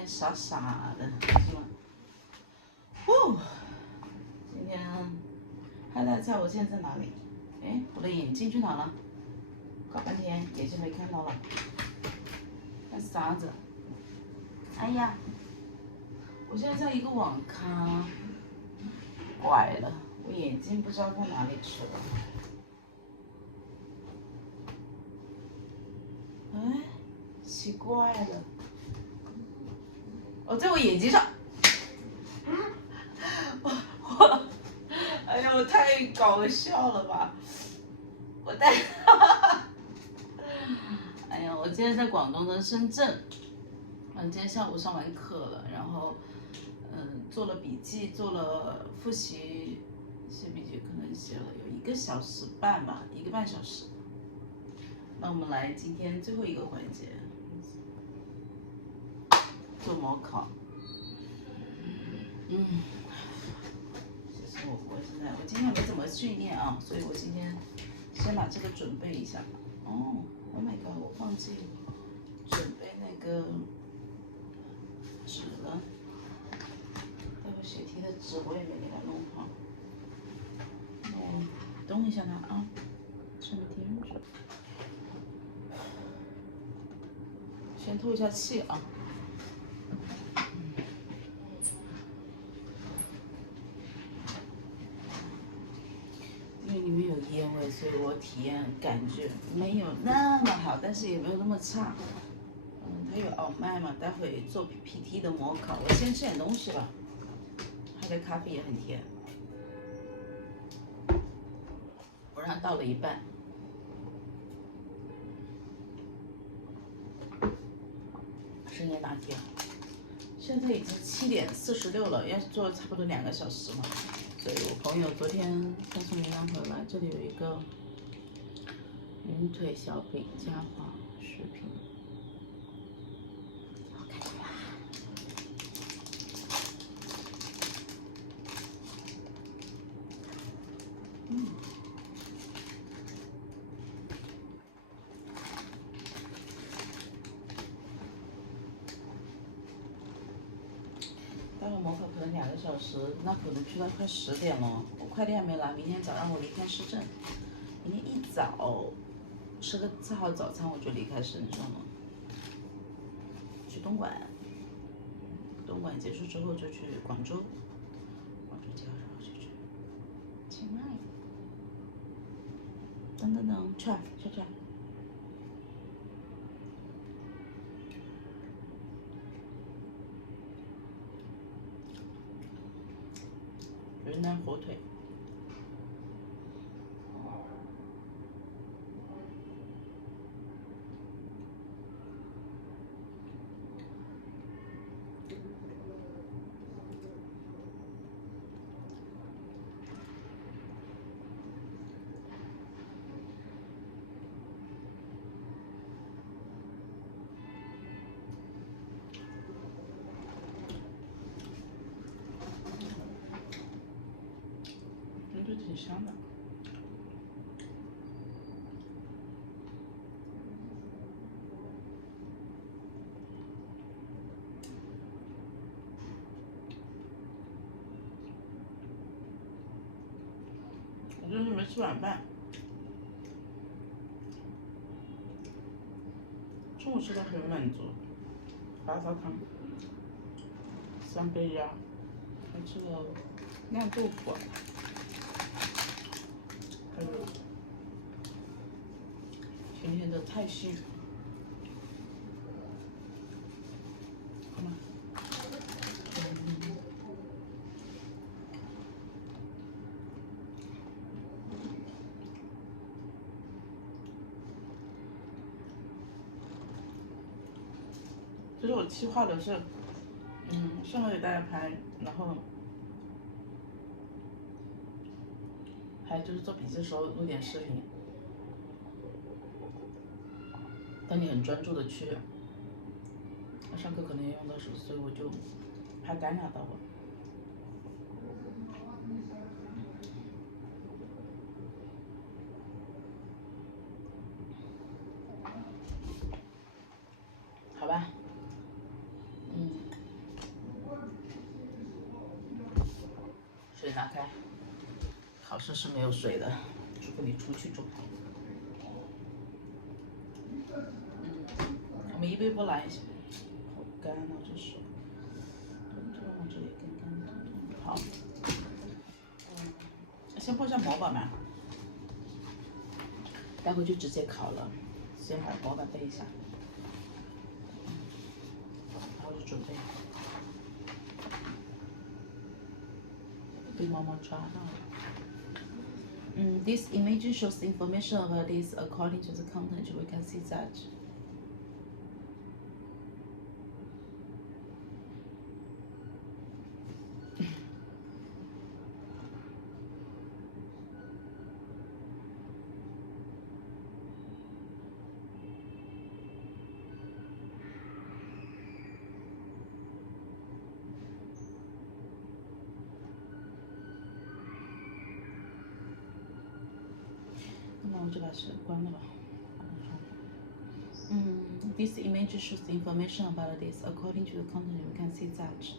点傻傻的，是吗？哦，今天嗨，大家猜我现在在哪里？哎，我的眼镜去哪了？搞半天眼镜没看到了，干啥子？哎呀，我现在在一个网咖，怪了，我眼镜不知道放哪里去了。哎，奇怪了，哦，在我眼睛上。哎呀，我太搞笑了吧！我太，哎呀，我今天在广东的深圳，今天下午上完课了，然后，做了笔记，做了复习，写笔记可能写了有1个小时半吧，1个半小时。那我们来今天最后一个环节，做模考。其实我今天没怎么训练啊，所以我今天先把这个准备一下。哦 ，Oh my god， 我忘记准备那个纸了，待会写题的纸我也没给它弄好。等一下它啊，什么题目？先透一下气啊。因为里面有烟味，所以我体验感觉没有那么好，但是也没有那么差。它有奥麦嘛，待会做 PT 的模考，我先吃点东西吧。它的咖啡也很甜，我让它倒了一半。10年拿铁，现在已经7点46了，要做差不多2个小时嘛。所以我朋友昨天他从云南回来，这里有一个云腿小饼嘉华食品，好看吧？待会模考可能2个小时，那可能去到快10点了。我快递还没来，明天早上我离开深圳，明天一早吃好早餐我就离开深圳了，去东莞。东莞结束之后就去广州，广州结束然后就去清迈。等等等，去啊，去。云南火腿。这挺香的。我就是没吃晚饭，中午吃的很满足，八糟汤，3杯鸭，还吃了酿豆腐，还有甜甜的菜心。好吗？其实我计划的是，上个给大家拍，然后还就是做笔记的时候录点视频，当你很专注的去，上课可能也用到手，所以我就怕干扰到我。好吧，拿开。考试是没有水的，除非你出去住。我们一杯不来，好干啊，这手。这个我这里更干。好，先剥一下模板吧，待会就直接考了。先把模板背一下，然后就准备。被猫猫抓到了。This image shows information about this according to the content. We can see that. 那我就把水关了吧。This image shows information about this. According to the content, we can see that.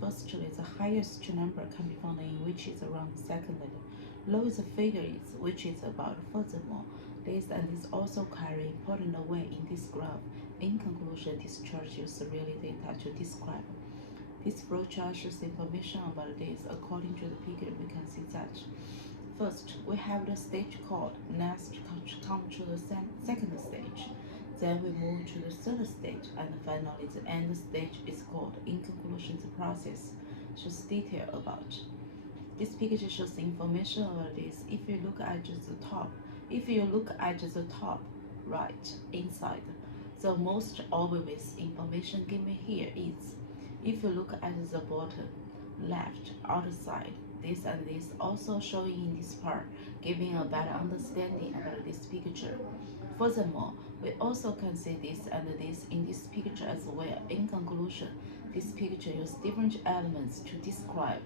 Firstly, the highest number can be found in which is around secondly. Low is a figure which is about furthermore. This and this also carry important weight in this graph. In conclusion, this chart uses real data to describe. This flowchart shows information about this. According to the figure, we can see that. First, we have the stage called. Next, come to the second stage. Then we move to the third stage, and finally the end stage is called. In conclusion, the process shows detail about. This picture shows information about this. If you look at the top right inside, the most obvious information given here is. If you look at the bottom left outside, this and this also showing in this part, giving a better understanding about this picture. Furthermore, we also can see this and this in this picture as well. In conclusion, this picture uses different elements to describe.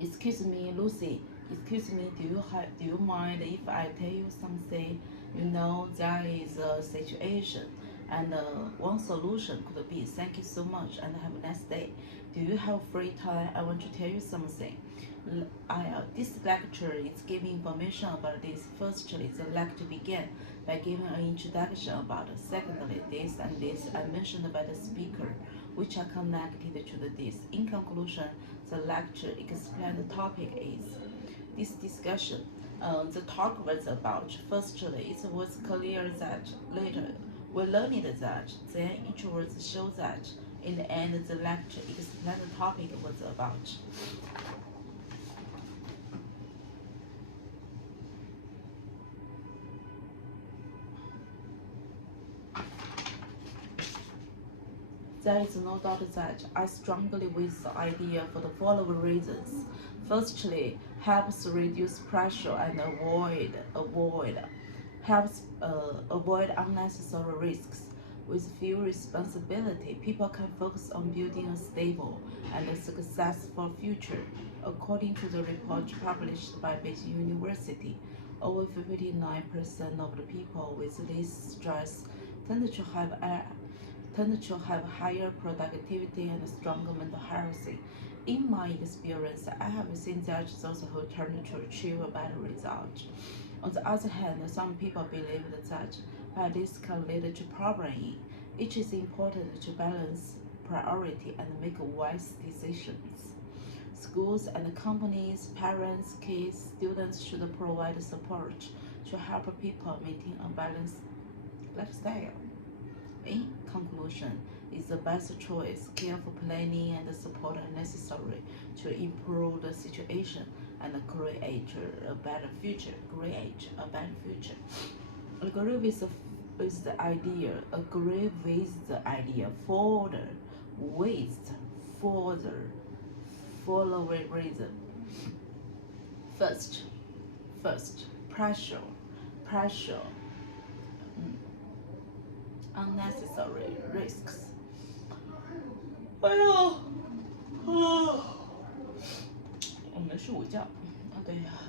Excuse me, Lucy. Excuse me, do you mind if I tell you something? You know, there is a situation, and one solution could be thank you so much and have a nice day. Do you have free time? I want to tell you something. This lecture is giving information about this. Firstly, the lecture began by giving an introduction about it. Secondly, this and this are mentioned by the speaker, which are connected to this. In conclusion, the lecture explained the topic is. This discussion, the talk was about. Firstly, it was clear that later we learned that, then each word shows that. In the end, the lecture explained the topic was about. There is no doubt that I strongly with the idea for the following reasons. Firstly, helps reduce pressure and avoid unnecessary risks. With few responsibility, people can focus on building a stable and a successful future. According to the report published by Beijing University, over 59% of the people with this stress tend to have higher productivity and stronger mental health. In my experience, I have seen that those who tend to achieve a better result. On the other hand, some people believe that this can lead to problems. It is important to balance priority and make wise decisions. Schools and companies, parents, kids, students should provide support to help people maintain a balanced lifestyle. In conclusion, is the best choice. Careful planning and support are necessary to improve the situation and create a better future. Agree with the idea. Agree with the idea. For the following reason. First, pressure. Unnecessary risks.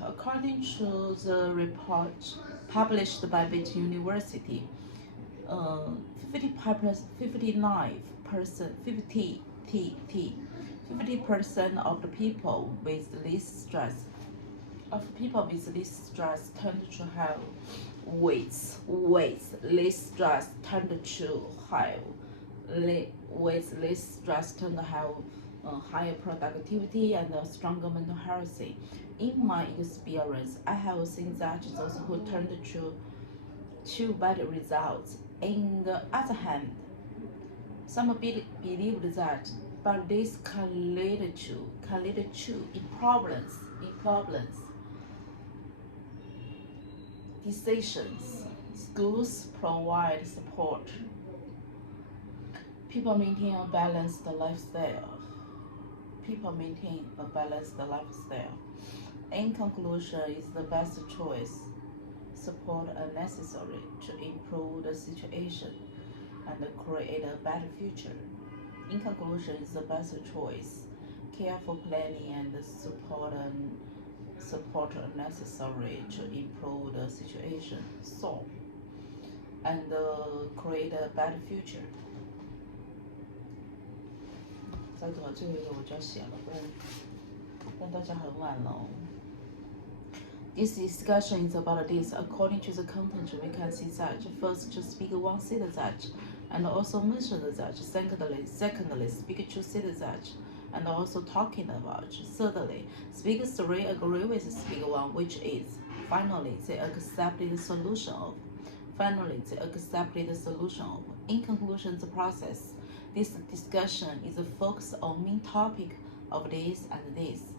According to the report published by Beijing University, 59% 50% of the people with least stress tend to have least stress tend to have higher productivity and stronger mental health. In my experience, I have seen that those who tend to bad results. On the other hand, some believe that, but this can lead to problems decisions. Schools provide support. People maintain a balanced lifestyle. In conclusion, is the best choice. Support are necessary to improve the situation and create a better future. In conclusion, is the best choice. Careful planning and support are necessary to improve the situation, and create a better future. 再读到最后一个我就要写了，不然大家很晚了。This discussion is about this. According to the content, we can see that first, speaker one said that, and also mentioned that. Secondly, speaker two said that, and also talking about. Thirdly, speaker three agree with speaker one, which is. Finally, they accepted the solution of. In conclusion, the process. This discussion is focused on main topic of this and this.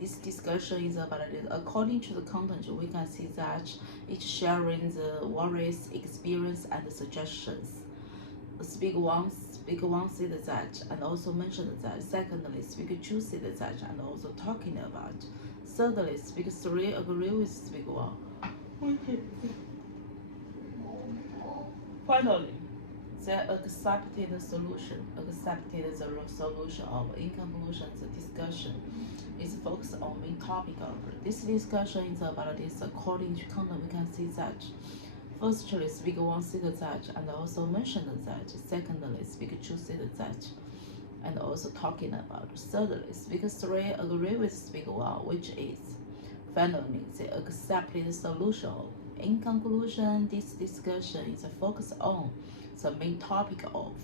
This discussion is about it. According to the content, we can see that each sharing the various experience and suggestions. Speaker one said that and also mentioned that. Secondly, speaker two said that and also talking about. Thirdly, speaker three agree with speaker one. Finally, they accepted the solution of. In conclusion, the discussion is focused on main topic of. This discussion is about this. According to content, we can see that. Firstly, speaker one said that and also mentioned that. Secondly, speaker two said that and also talking about. Thirdly, speaker three agree with speaker one, which is. Finally, they accepted the solution of. In conclusion, this discussion is focused on the main topic of.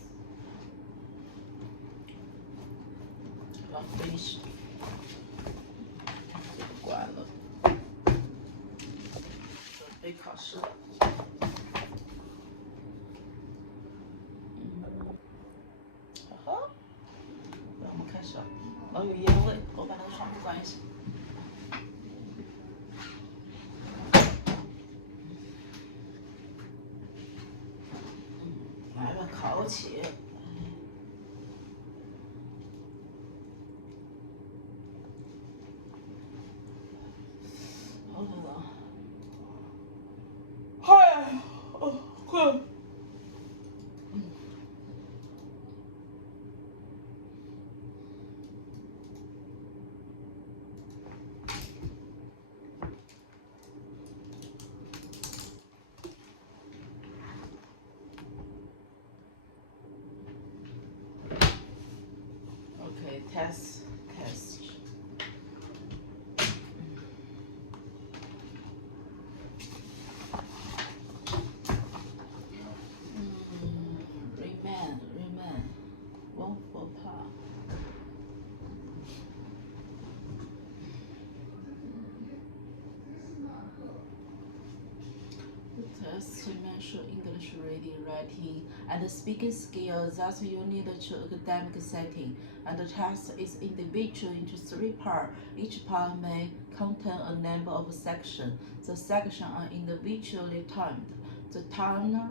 Finish. 关了，准备考试。好，让我们开始了。老有烟味，我把那个窗户关一下。来吧，考起。好冷啊！嗨，困。Okay, test. Remain. 1 for par. The test measure English reading, writing, and speaking skills that you need to academic setting. And the test is individual into 3 parts. Each part may contain a number of sections. The sections are individually timed. The timer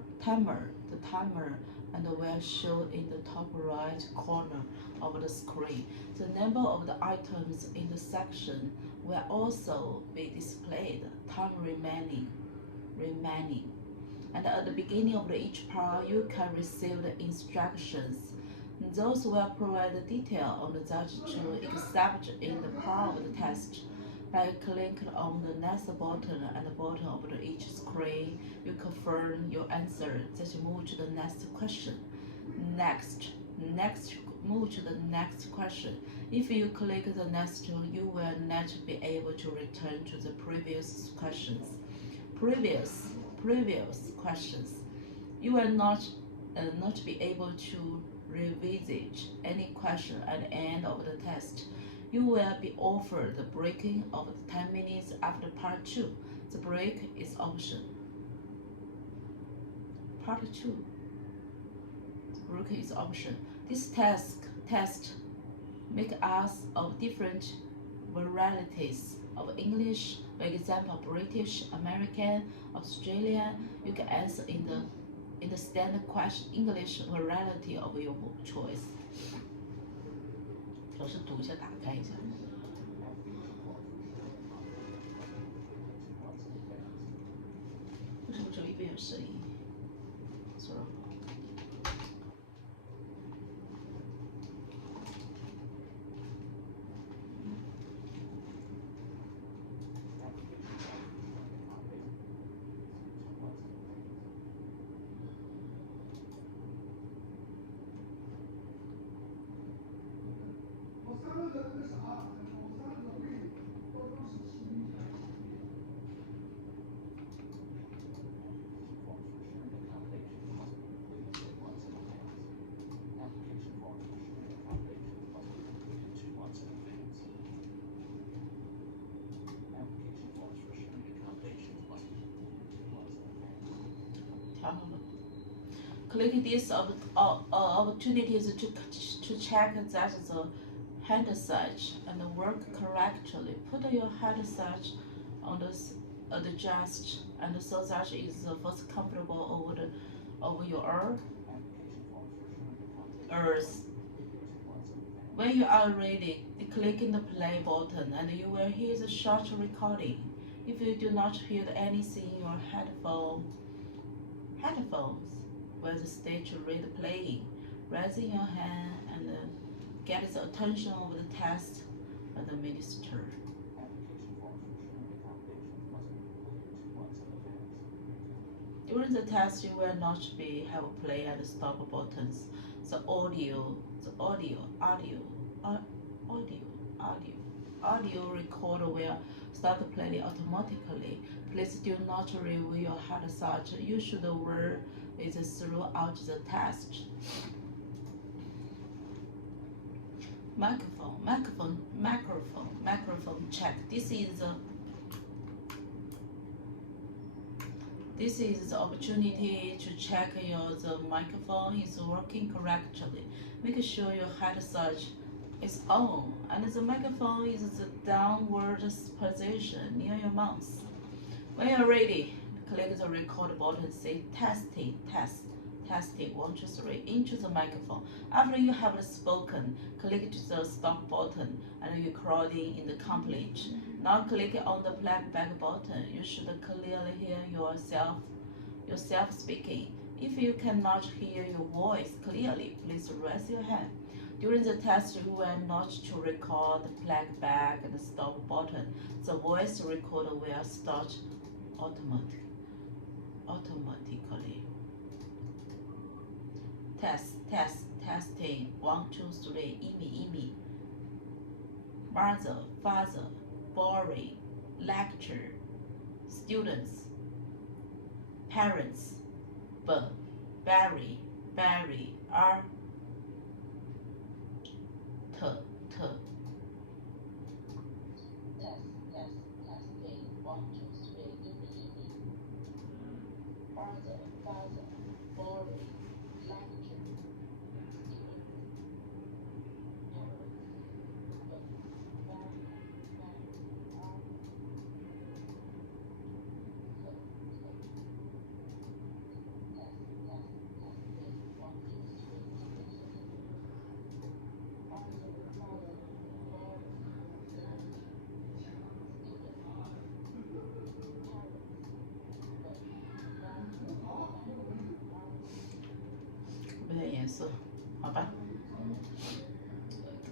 and will show in the top right corner of the screen. The number of the items in the section will also be displayed. Time remaining. And at the beginning of each part, you can receive the instructions. Those will provide detail on the that to accept in the part of the test. By clicking on the next button at the bottom of each screen, you confirm your answer. Then move to the next question. Next move to the next question. If you click the next, you will not be able to return to the previous questions. Previous questions. You will not be able to revisit any question at the end of the test. You will be offered the breaking of 10 minutes after part 2. The break is option. Part 2. The break is option. This test make us of different varieties of English, for example, British, American, Australian. You can answer in the standard question English variety of your choice. 老师读一下，打开一下。为什么只有一边有声音？说了。Click these opportunities to check that the headset and work correctly. Put your headset on the adjust and so that it is first comfortable over your ears. When you are ready, click the play button and you will hear the short recording. If you do not hear anything in your headphones will stay to read playing. Raising your hand and get the attention of the test administrator. During the test, you will not have play and stop buttons. The audio recorder will start playing automatically. Please do not review your headset. You should wear it throughout the test. Microphone check. This is the opportunity to check the microphone is working correctly. Make sure your headset is on and the microphone is the downward position near your mouth. When you're ready, click the record button, say testing, 1, 2, 3 into the microphone. After you have spoken, click the stop button and recording is complete. Now click on the playback button. You should clearly hear yourself speaking. If you cannot hear your voice clearly, please raise your hand. During the test, you will not to record the playback and stop button. The voice recorder will start automatically. Testing, 1, 2, 3, Amy. Mother, father, boring, lecture, students, parents, berry, are, Testing, 1, 2, 3, Father, boring, lecture, 没有颜色，好吧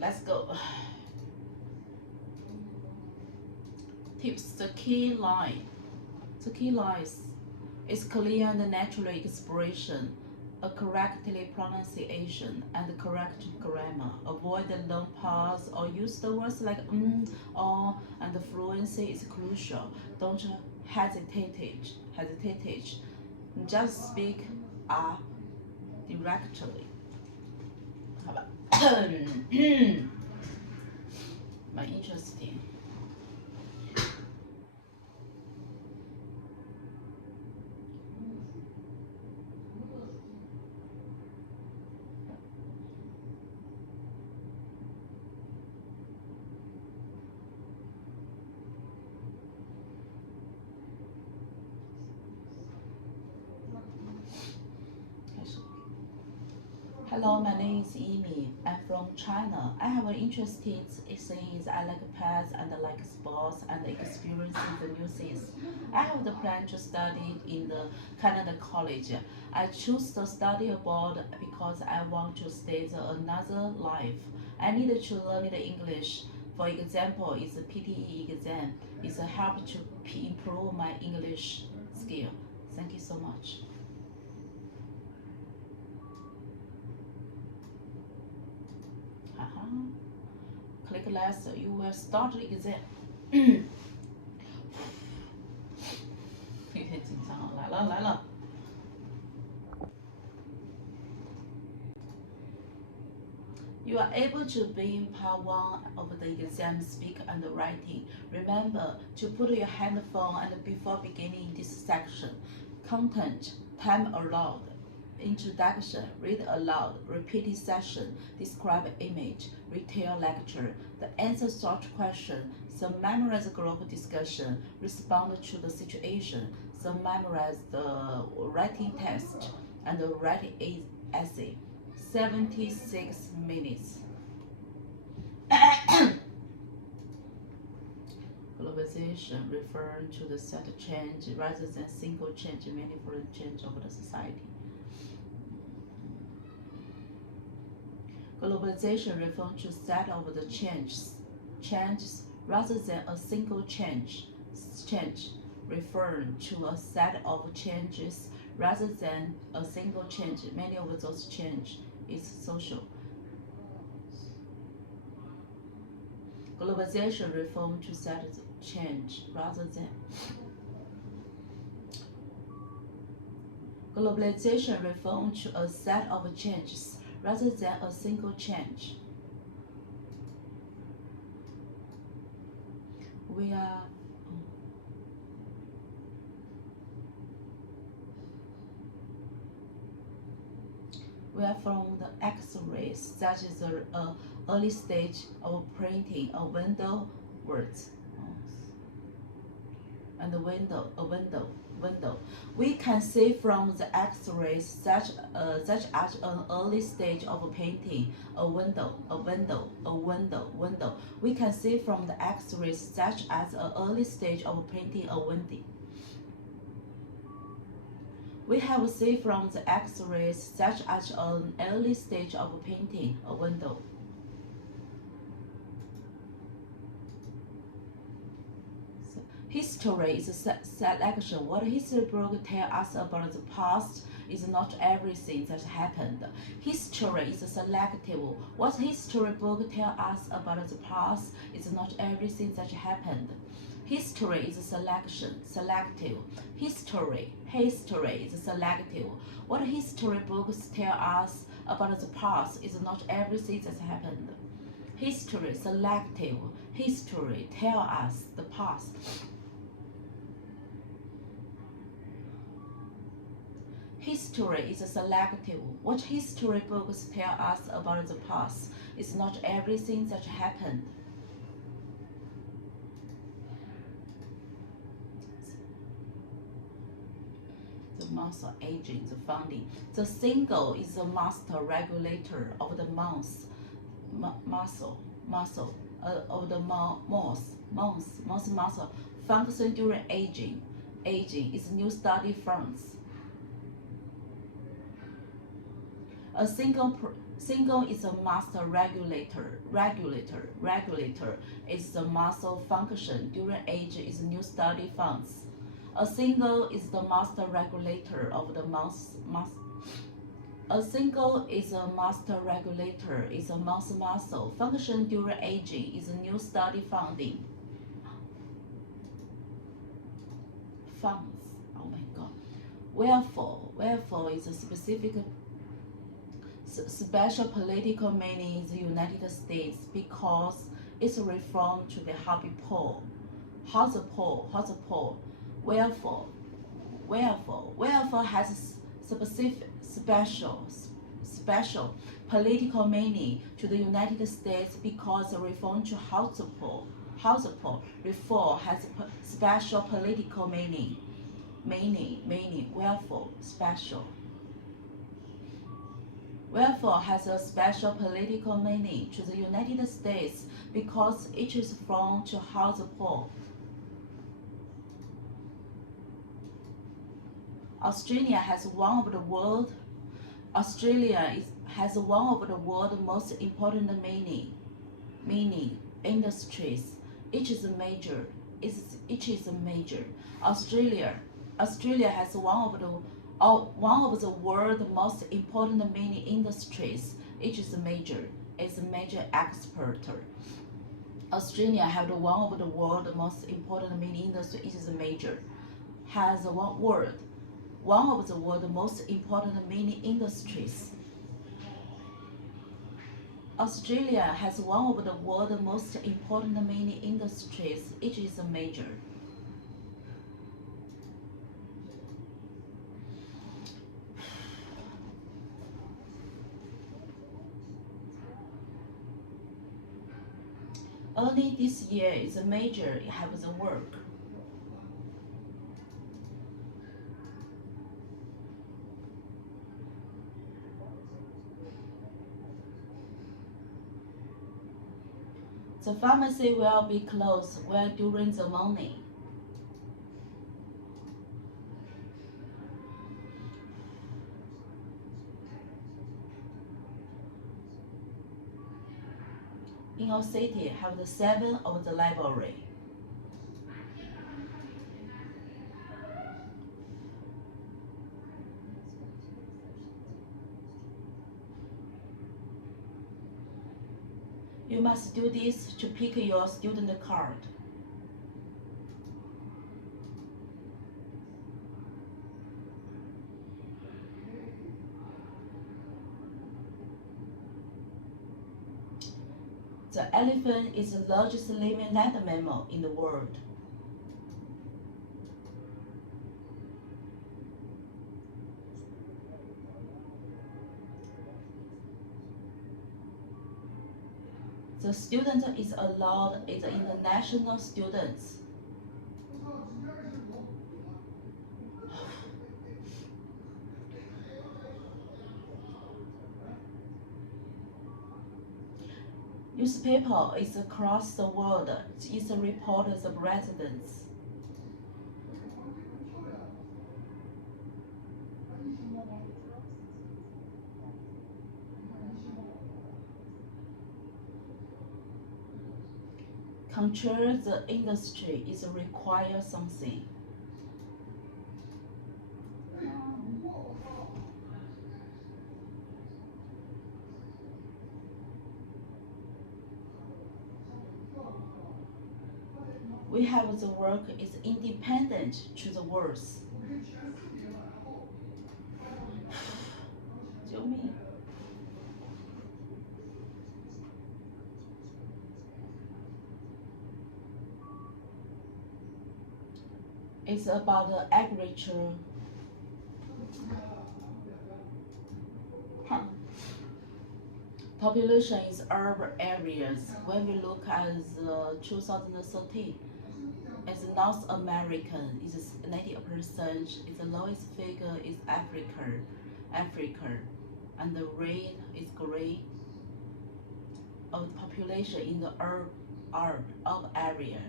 ？Let's go. Tips: the key lines is clear and natural expression. a correctly pronunciation and correct grammar. Avoid the long pause or use the words like or, and the fluency is crucial. Don't hesitate. Just speak directly. 好吧，蛮 interesting。Hello, my name is Yimi. I'm from China. I have an interesting things. I like pets and I like sports and experiencing the new things. I have the plan to study in the Canada college. I choose to study abroad because I want to stay another life. I need to learn the English. For example, it's a PTE exam. It's a help to improve my English skill. Thank you so much. Click less, you will start the exam. 有点紧张了，来了。You are able to be in part 1 of the exam, speak and writing. Remember to put your handphone and before beginning this section. Content, time allowed. Introduction, read aloud, repeated session, describe image, retail lecture, the answer short question, some memorize group discussion, respond to the situation, some memorize the writing test, and write essay. 76 minutes. Globalization referring to the set change rather than single change, manifold change of the society. Globalization refers to set of the changes rather than a single change, referring to a set of changes rather than a single change. Many of those change is social. Globalization refers to set of change rather than Globalization refers to a set of changes rather than a single change. We are from the X-rays, such as the early stage of printing a window words and a window. We can see from the X-rays such as an early stage of painting a window. We can see from the X-rays such as an early stage of painting a window. We have seen from the X-rays such as an early stage of painting a window. History is a selection. What history book tells us about the past is not everything that happened. History is selective. What history book tells us about the past is not everything that happened. History is selective. History is selective. What history books tell us about the past is not everything that happened. History selective. History tell us the past. History is selective. What history books tell us about the past is not everything that happened. The muscle aging, the funding. The single is the master regulator of the muscle of the mouse muscle function during aging. Aging is new study funds. A single is a master regulator. Regulator is the muscle function during age is new study funds. A single is the master regulator of the A single is a master regulator, is a muscle function during aging, is a new study finding. Funds, oh my god. Wherefore is a special political meaning in the United States because it's reformed to be happy poor. How's the poor? Wherefore has special political meaning to the United States because the reform to house the poor. Reform has special political meaning. Wherefore has a special political meaning to the United States because it is from to house the poor. Australia has one of the world's most important mining industries. It is a major. Australia has one of the world's most important mining industries. It is a major. It's a major exporter. Australia has one of the world's most important mining industries. It is a major. Has one of the world's most important mining industries. Australia has one of the world's most important mining industries. It is a major. Only this year is a major have the work. The pharmacy will be closed during the morning. In our city, have the 7 of the library. You must do this to pick your student card. The elephant is the largest living land mammal in the world. The student is allowed is international students. Newspaper is across the world. It's a report of residents. Control the industry is require something. We have the work is independent to the words. 救命！ It's about the agriculture. Population is urban areas. When we look at 2013, as North American is 90%. Its lowest figure is Africa, and the red is gray of the population in the urban area.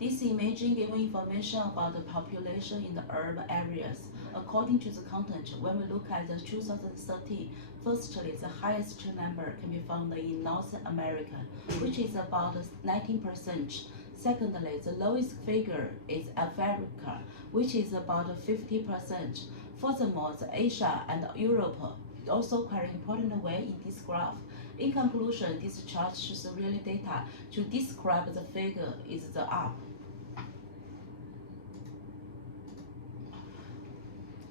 This image gives information about the population in the urban areas. According to the content, when we look at the 2013, firstly, the highest number can be found in North America, which is about 19%. Secondly, the lowest figure is Africa, which is about 50%. Furthermore, the Asia and Europe also carry important weight in this graph. In conclusion, this chart shows the real data. To describe the figure is the up.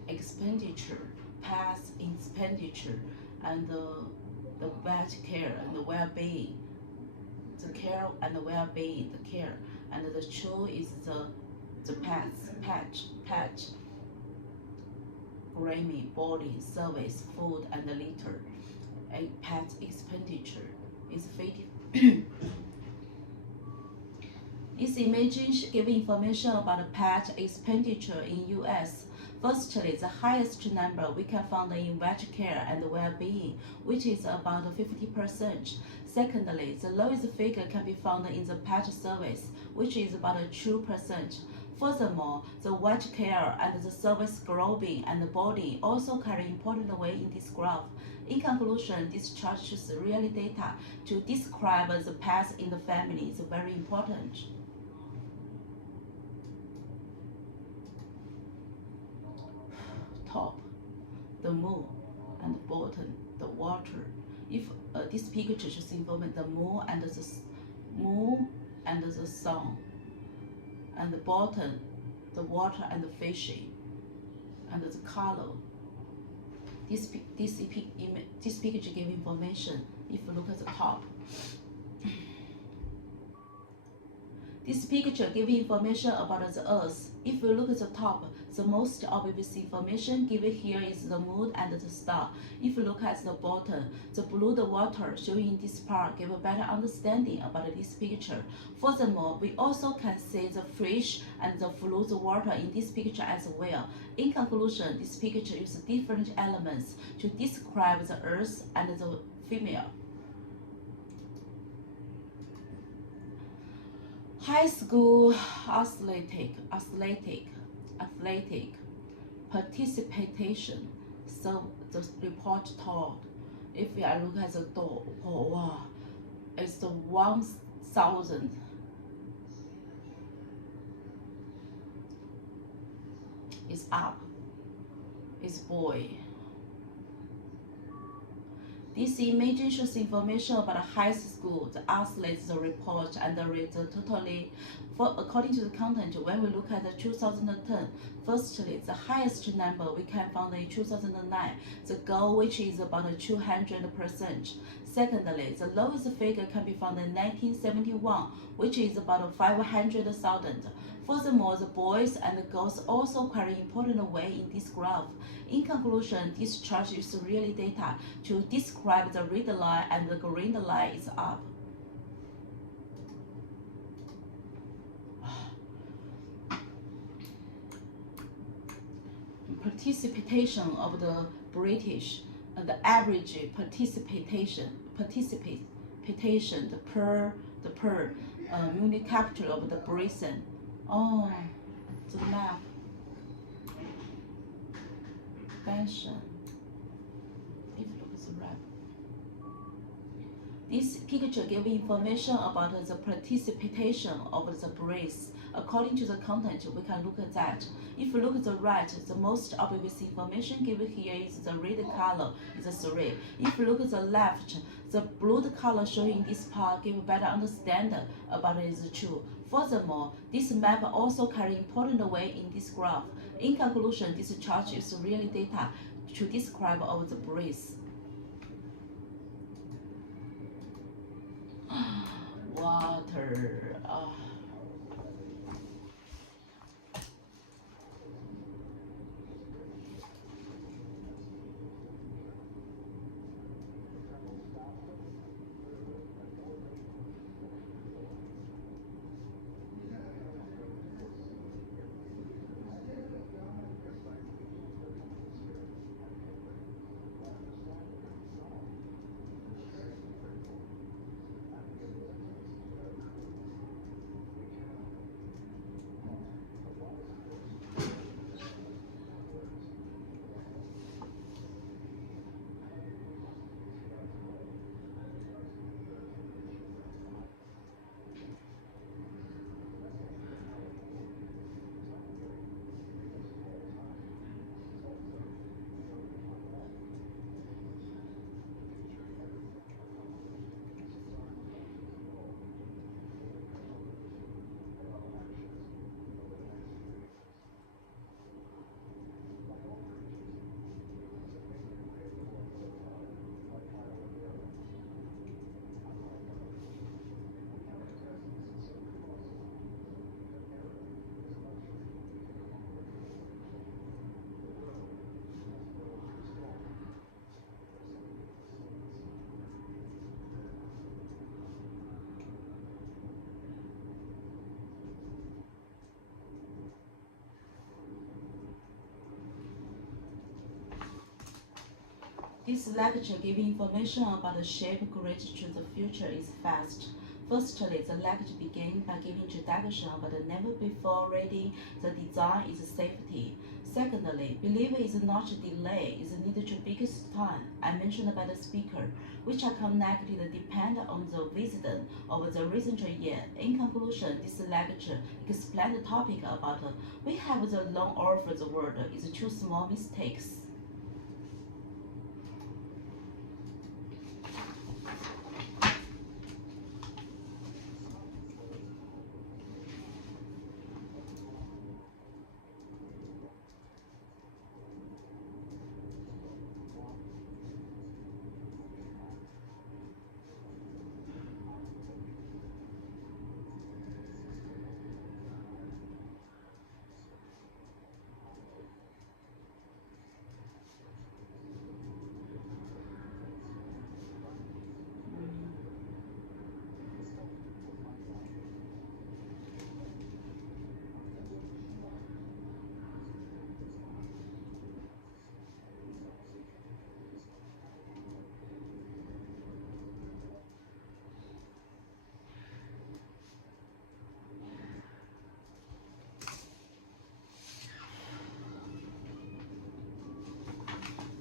Expenditure, past expenditure, and the bad care and the well-being. The care and the well-being, the care, and the true is the patch, Grammy, body, service, food, and litter. A pet expenditure is 50. This image gives information about the pet expenditure in US. Firstly, the highest number we can find in vet care and well-being, which is about 50%. Secondly, the lowest figure can be found in the pet service, which is about 2%. Furthermore, the vet care and the service grouping and the body also carry important weight in this graph. In conclusion, this chart shows real data. To describe the pets in the family is very important. Top, the moon, and bottom, the water. If this picture shows information the moon and the sun, and the bottom, the water and the fishing, and the color. This picture gives information. If you look at the top, this picture gives information about the Earth. If you look at the top, the most obvious information given here is the moon and the star. If you look at the bottom, the blue water shown in this part give a better understanding about this picture. Furthermore, we also can see the fish and the fluid water in this picture as well. In conclusion, this picture uses different elements to describe the Earth and the female. High school athletic participation. So the report told, if we look at the door, oh wow, it's the 1,000. It's up. It's boy. This image shows information about the high school, the athletes, the report, and the totally. According to the content, when we look at the 2010, firstly, the highest number we can find in 2009, the goal which is about 200%. Secondly, the lowest figure can be found in 1971, which is about 500,000. Furthermore, the boys and the girls also carry important weight in this graph. In conclusion, this chart is real data. To describe the red line and the green line is up. Participation of the British, the average participation, the per unit capital of the Britain. Oh, the map. Pension. If you look at the map. This picture gives information about the participation of the Brits. According to the content, we can look at that. If you look at the right, the most obvious information given here is the red color, is 3. If you look at the left, the blue color shown in this part gives a better understanding about it is 2. Furthermore, this map also carries important weight in this graph. In conclusion, this chart is real data to describe all the Brits. Water. This lecture gives information about the shape grid to the future is fast. Firstly, the lecture begins by giving introduction about the never before reading the design is safety. Secondly, believe is not delay, is needed to biggest time. I mentioned about the speaker, which are connected depend on the wisdom of the recent year. In conclusion, this lecture explains the topic about we have the long over the word is two small mistakes.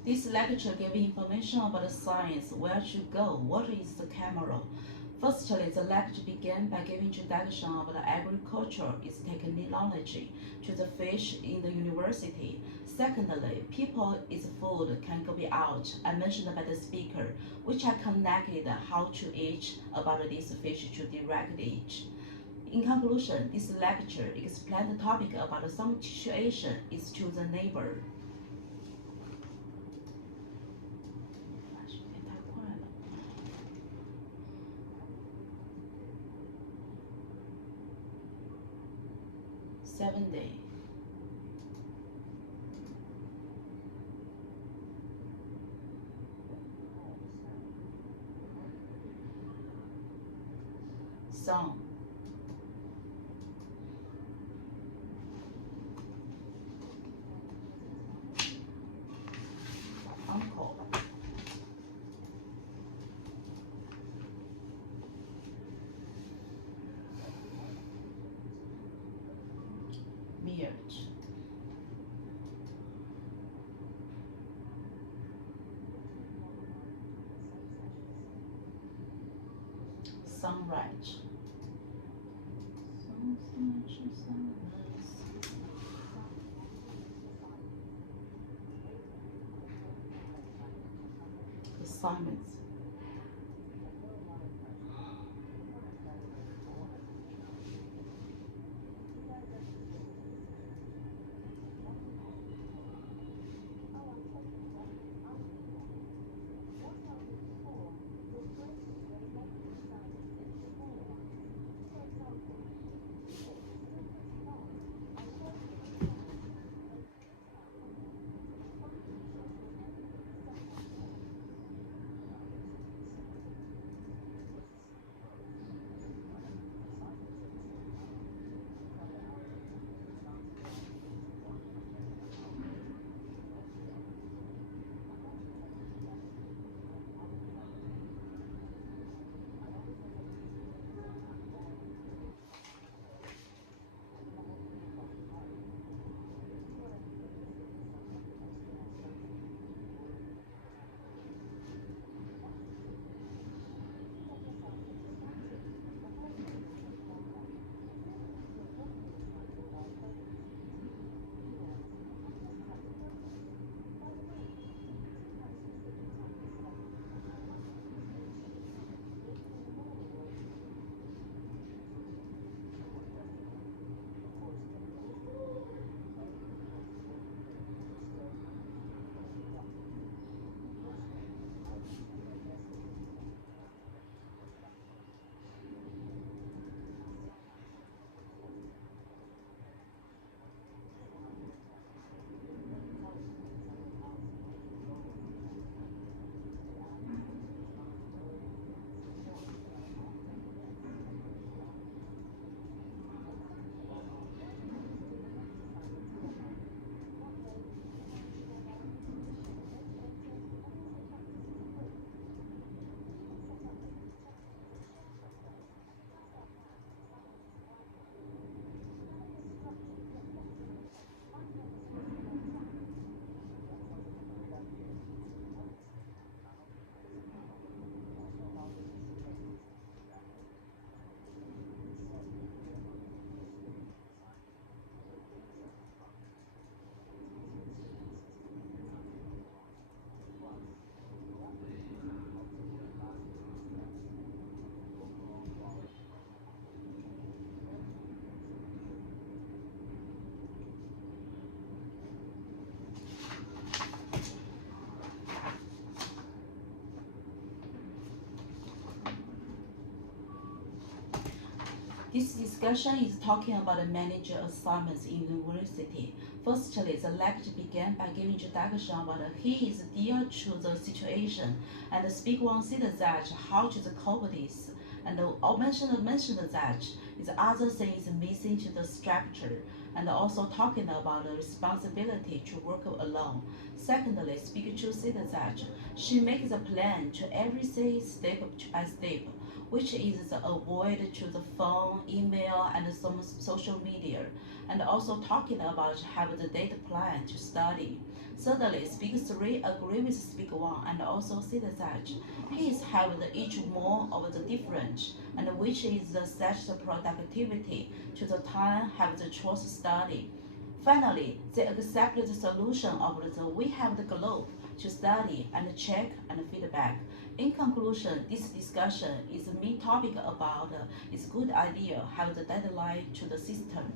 This lecture gives information about the science, where to go, what is the camera. Firstly, the lecture begins by giving introduction of the agriculture, its technology, to the fish in the university. Secondly, people is food can go be out. I mentioned by the speaker, which I connected how to eat about this fish to direct it. In conclusion, this lecture explains the topic about some situation is to the neighbor. Day. Song. Uncle. Mirage. Sunrise. Assignments. This discussion is talking about the manager assignments in university. Firstly, the lecture began by giving introduction about he is deal to the situation, and the speaker one said that how to cope with this, and mentioned that is other things missing to the structure, and also talking about the responsibility to work alone. Secondly, speaker two said that she makes a plan to everything step by step, which is the avoid to the phone, email, and some social media, and also talking about have the data plan to study. Thirdly, speaker three agree with speaker one and also said that his have the each more of the different, and which is the set the productivity to the time have the choice study. Finally, they accepted the solution of the we have the globe to study and check and feedback. In conclusion, this discussion is a main topic about it's good idea have the deadline to the system.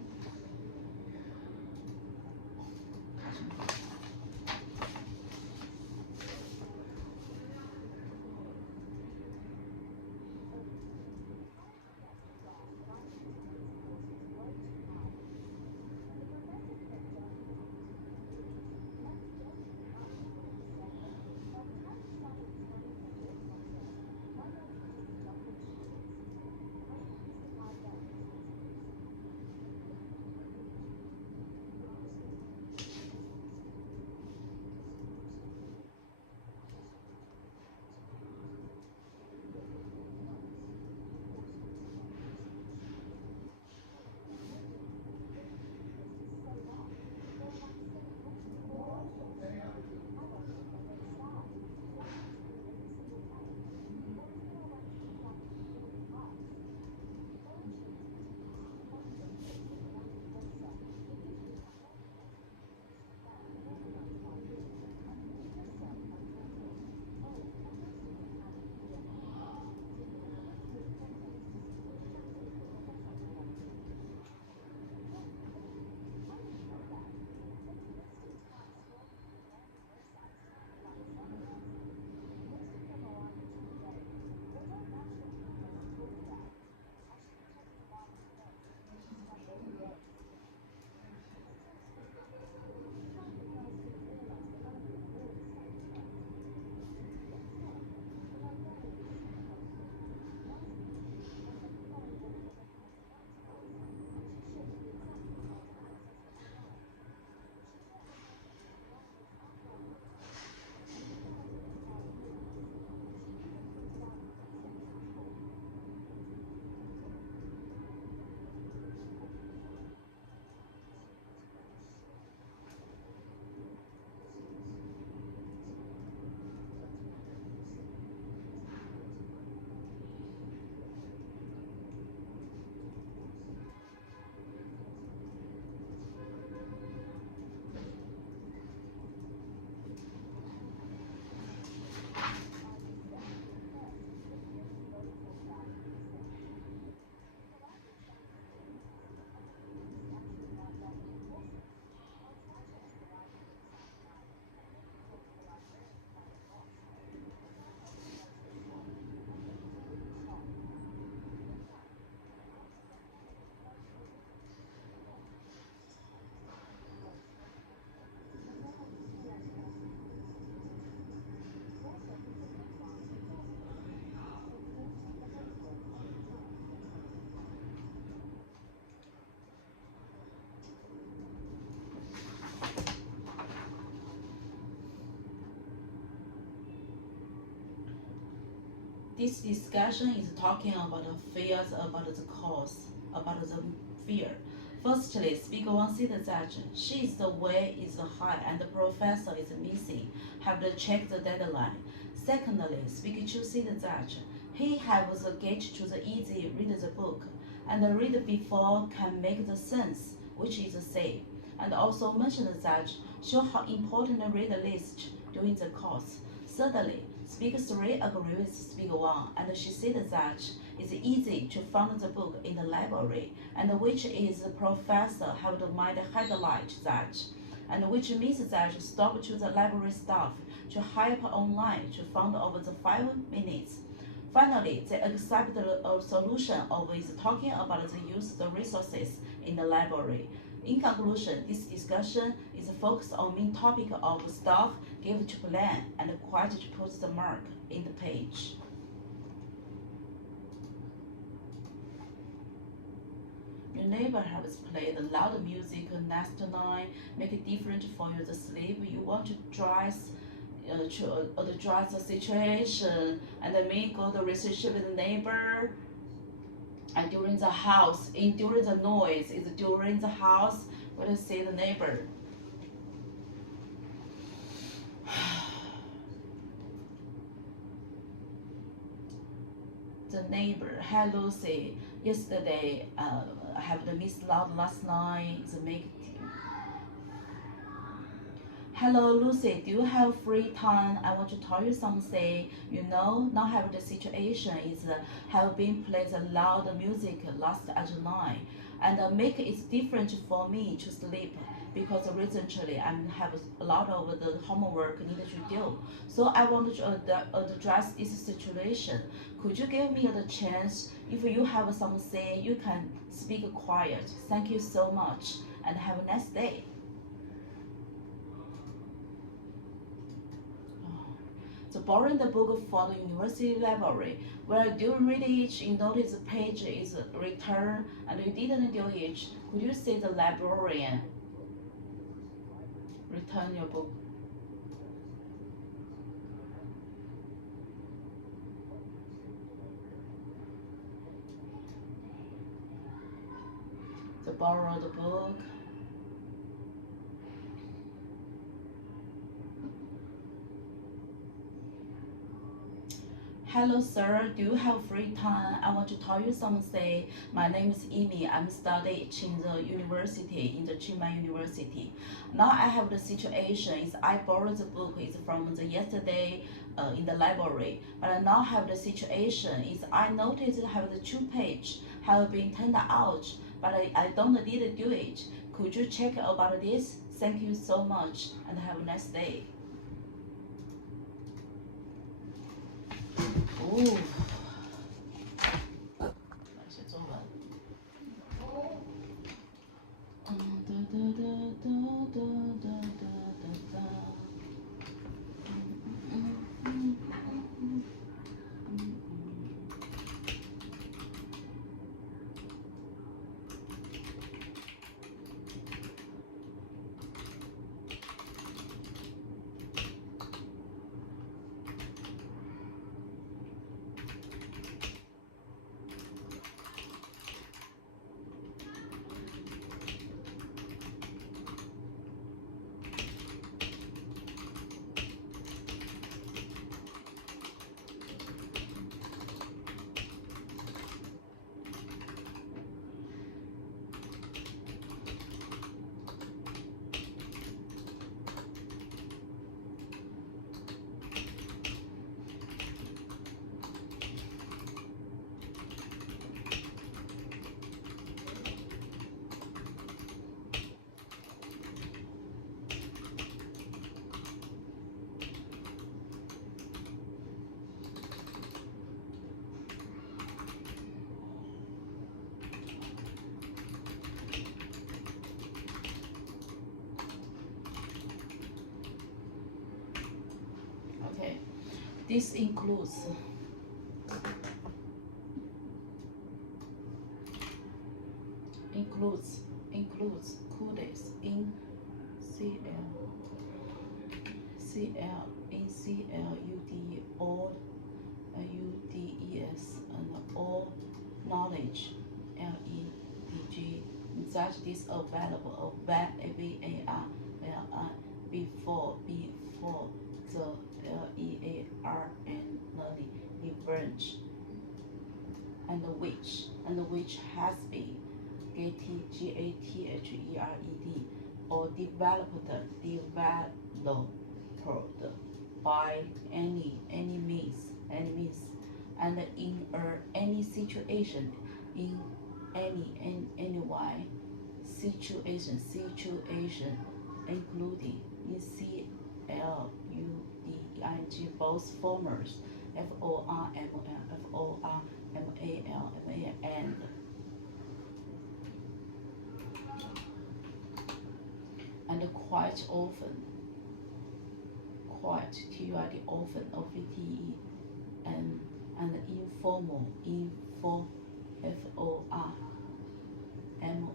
This discussion is talking about the fears, about the cause, about the fear. Firstly, speaker one said that she is the way is high and the professor is missing, have to check the deadline. Secondly, speaker two said that he has to get to the easy read the book and read before can make the sense, which is say, and also mentioned that show how important read the list during the course. Thirdly, speaker three agrees with speaker one, and she said that it's easy to find the book in the library, and which is the professor have to mind highlight that, and which means that stop to the library staff to help online to find over the 5 minutes. Finally, they accept the solution always talking about the use of the resources in the library. In conclusion, this discussion is focused on main topic of stuff given to plan and quite to put the mark in the page. Your neighbor has played loud music last night, make it different for you to sleep. You want to address the situation and make good relationship with the neighbor. And during the noise, is during the house when you see the neighbor. The neighbor, hi Lucy. Yesterday, I have the miss loud last night. The make. Hello Lucy, do you have free time? I want to tell you something. You know, now have the situation is have been played loud music last at night, and make it different for me to sleep because recently I have a lot of the homework needed to do. So I want to address this situation. Could you give me the chance? If you have something, you can speak quiet. Thank you so much, and have a nice day. So borrowing the book from the university library. While you read it, you notice the page is returned and you didn't do it. Could you say the librarian return your book? So borrow the book. Hello sir, do you have free time? I want to tell you something. My name is Amy. I'm studying in the university, in the Chiang Mai University. Now I have the situation is I borrowed the book is from the yesterday in the library. But I now have the situation is I noticed have the 2 page have been turned out, but I don't need to do it. Could you check about this? Thank you so much and have a nice day. Oh, 写作文。Okay, this includes codes in CLUD all UDES and all knowledge LEDG that is available before the LEARN learning event and which has been GATHERED or developed by any means and in any situation in any way situation including in CLUDIG both formers and quite often, quite TUID often OVTE and informal FORMAL and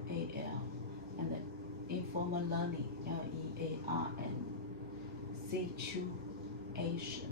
informal learning LEARN situations.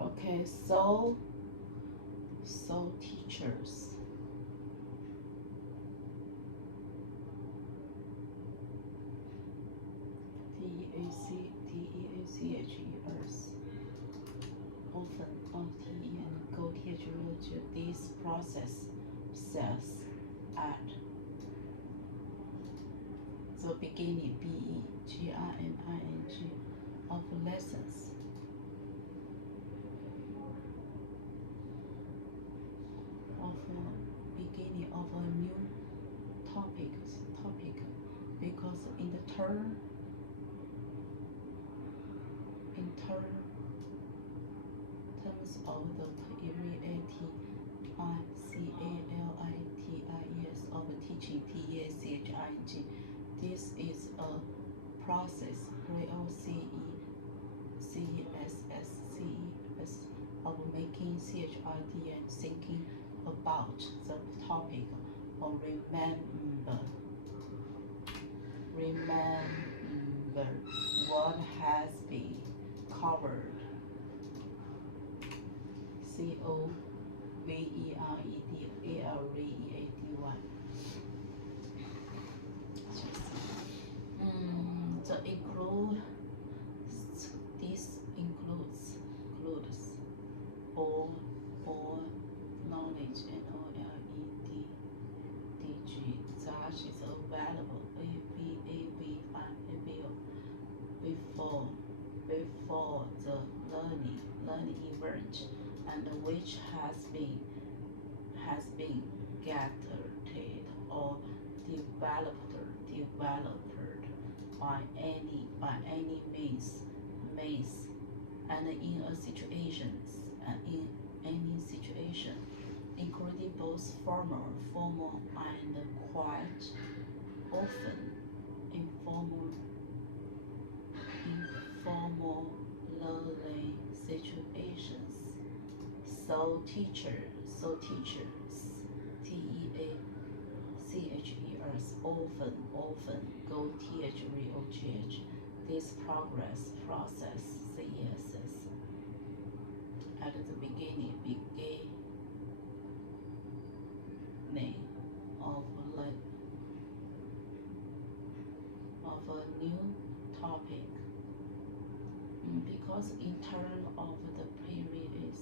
Okay, so teachers. TEACHERs often OTE and go to this process says at the beginning BEGRMING of lessons. Of beginning of a new topic because in terms of the peculiarities of teaching TEACHING, this is a process of making CHID and thinking about the topic or remember what has been covered. COVEREDALREADY. This includes all knowledge and OLEDG that is available before the learning event and which has been gathered or developed by any means and in any situation, including both formal and quite often informal learning situations. So teachers TEACHERs often go THREOGH this process CSS at the beginning Also, in terms of the previous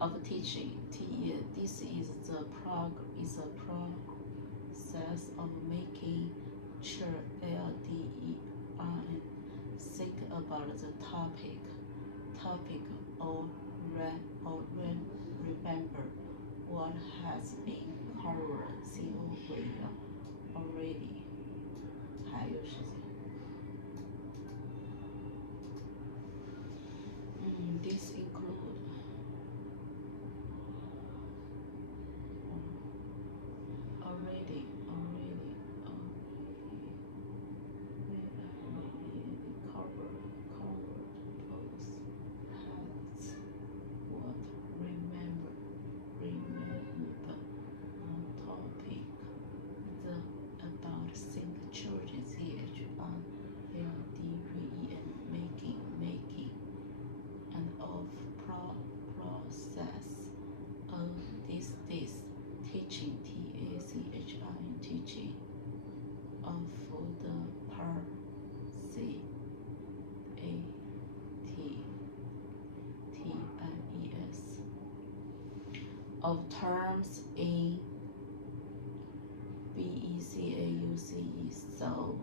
of teaching. This is the process of making sure LDER think about the topic or remember what has been covered already. 还有时间。This include already covered those has what remember topic the about think church making and of process of this teaching teaching of the of terms in BECAUCE. So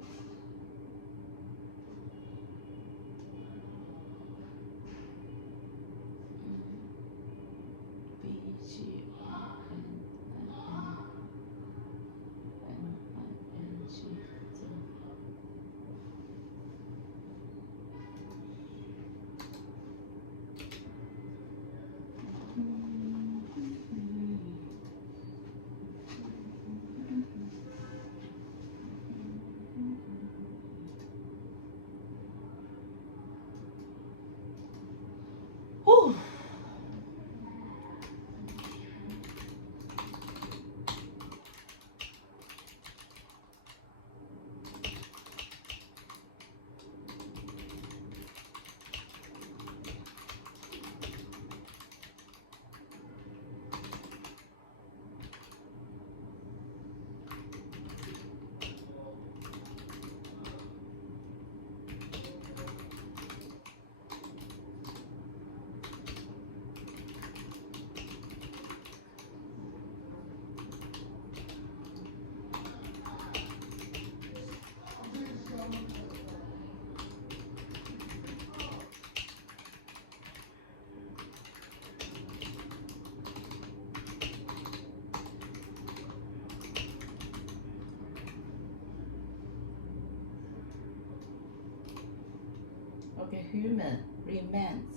okay, human remains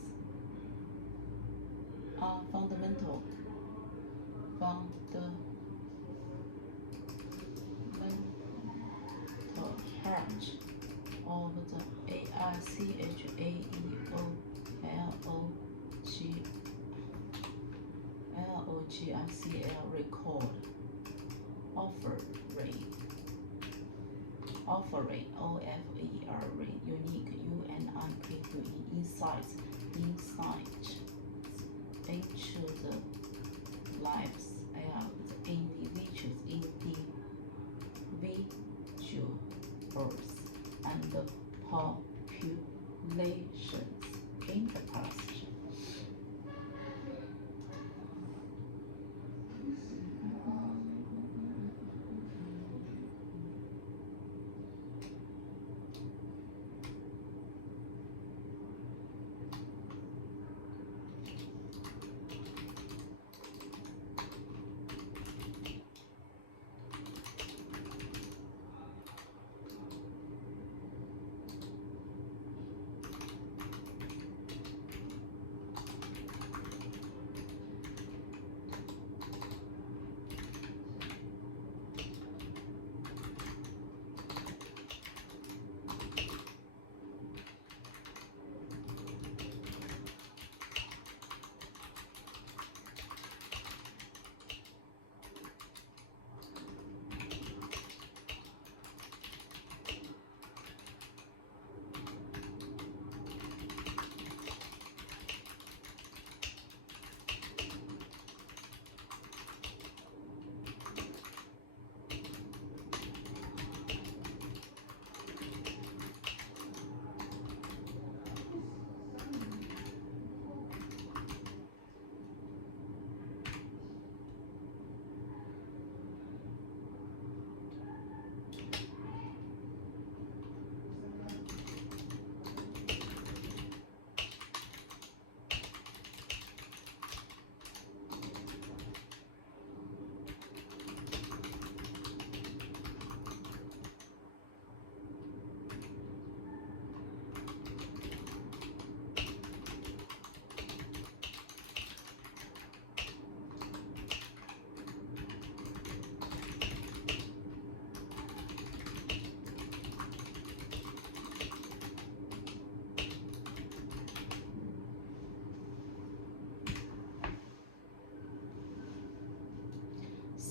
are fundamental part of the ARCHAEOLOGICL record offering unique insights into the lives of the individuals and the populations in the past.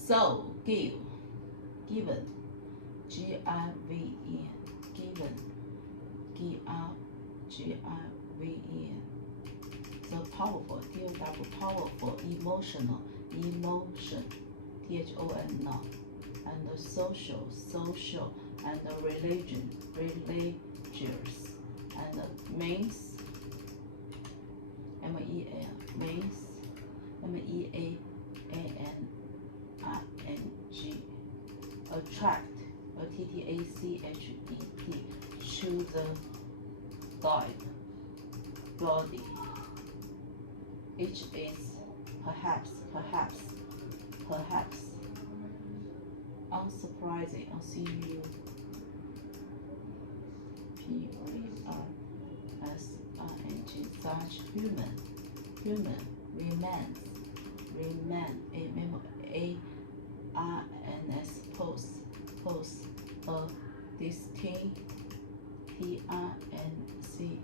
So, give, given, G-I-V-E-N, given, G-I-V-E-N. So powerful, T-O-W, powerful, emotional, emotion, T-H-O-N, and social, social, and religion, religious, and means, M-E-L, means, M-E-A-A-N-I-N-G, attract, A-T-T-A-C-H-E-T, choose the guide, body, each is perhaps, unsurprising, C-U, P-R-S-I-N-G, such, human, remains, A-R-N-S, pose, a distinct, T-I-N-C-T-I-V-E,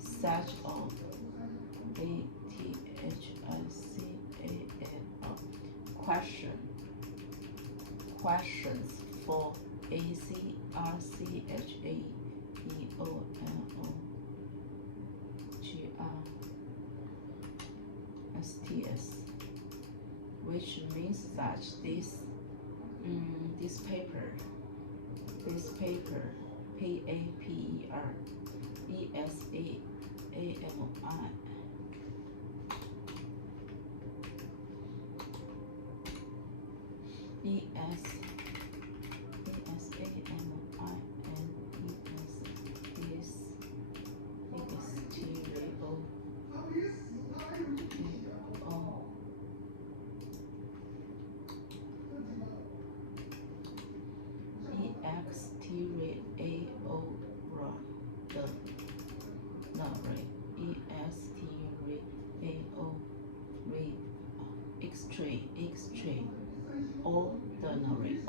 such of, A-T-H-I-C-A-L, questions for, A-C-R-C-H-A-E-O-L-O-G-R-S-T-S, which means that this paper, P-A-P-E-R, E-S-A-A-M-I, ordinary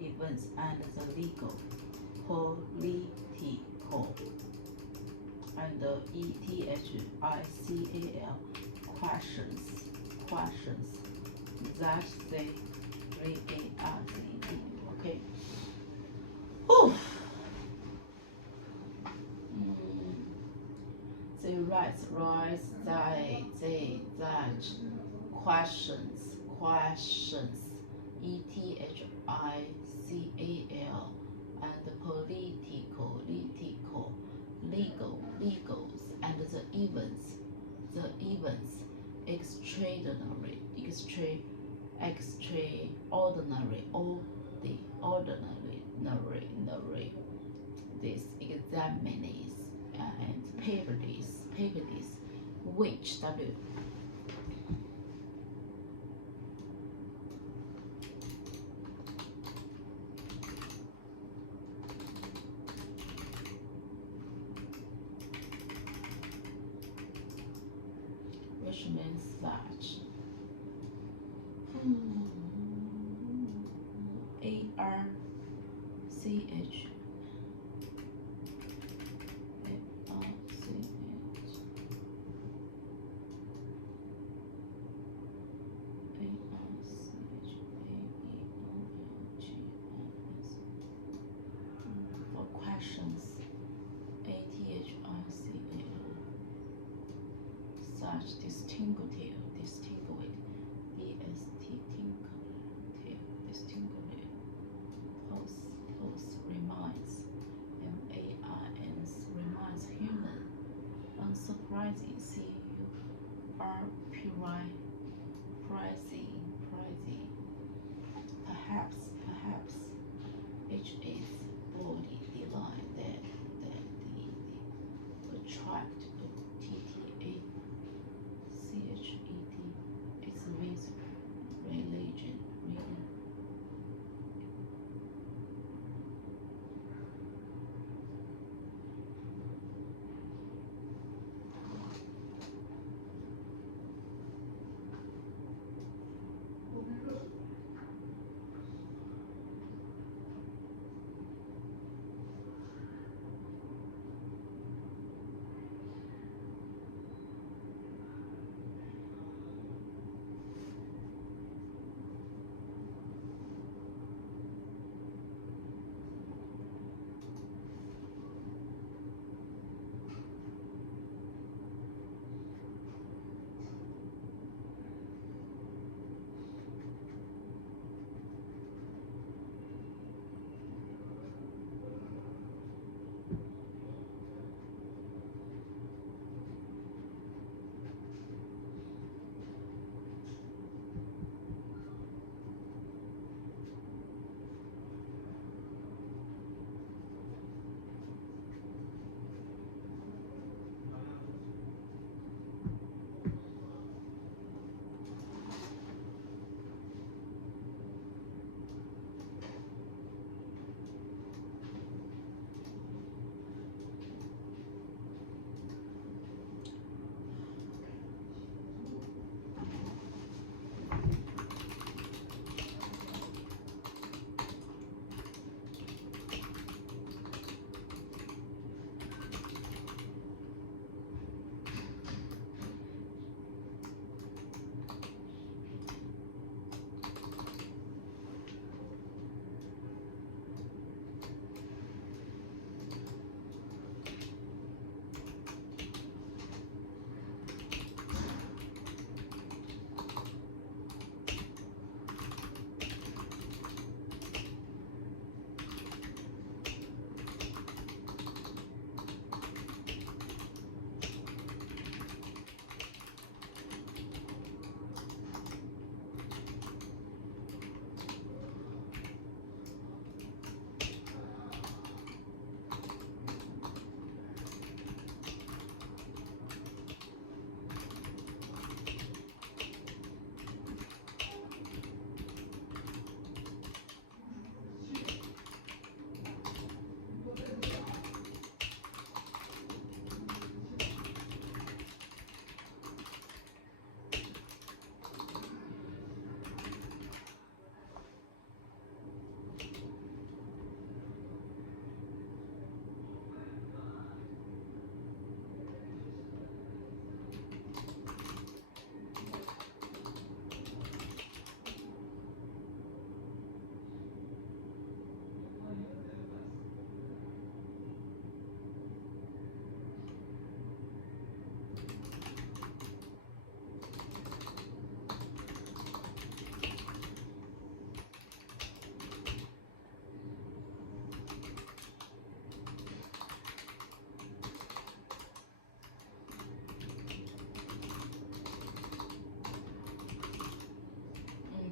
events and the legal, political, and E-T-H-I-C-A-L, questions that they R-E-A-R-Z-E, okay. Whew. They write, that, questions, E-T-H-I-C-A-L, and political, legals, and the events, extraordinary, ordinary, this examinees, and papers, which, W, which means that, A-R-C-H, such distinguished, pose, reminds, M-A-I-N, reminds, human, unsurprising, C-U-R-P-R-I, pricing, perhaps, H is body, divine, that the attract, T-T-A-C-H-E-T, is with religion,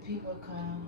people can.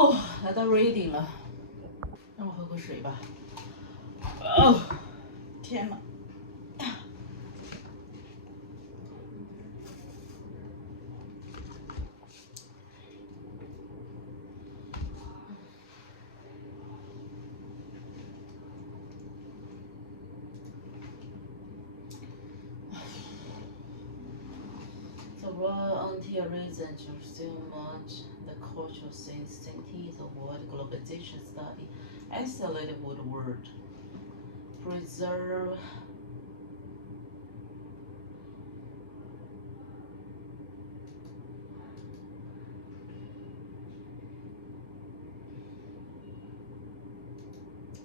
哦，来到 reading 了，让我喝口水吧。哦，天哪！The raw anti-reason to still much the cultural sensitivity the word globalization study isolated with word preserve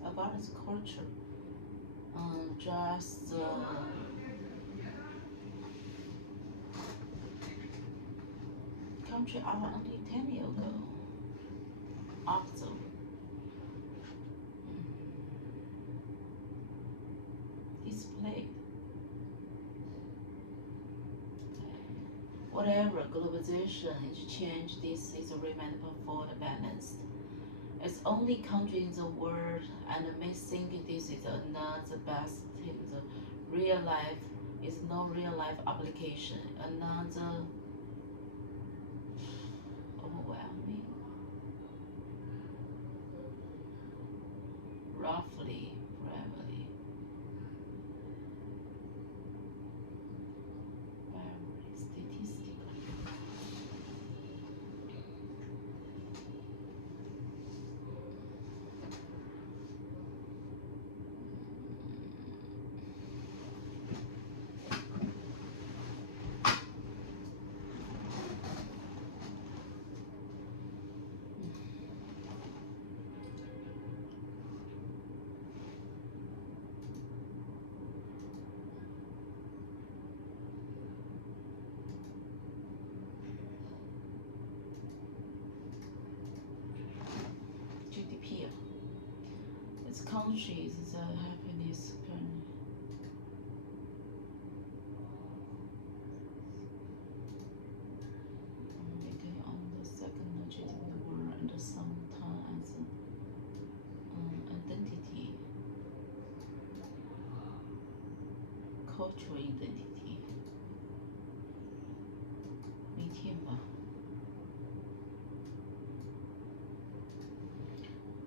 about its culture just country are only 10 years ago after displayed whatever globalization exchange this is a remember for the balance. It's only country in the world and may think this is not the best in the real life is no real life application. Another overwhelming roughly primarily statistically. GDP. Its countries the happiness currently. Making on the second GDP in the world and sometimes as identity, cultural identity. 明天吧。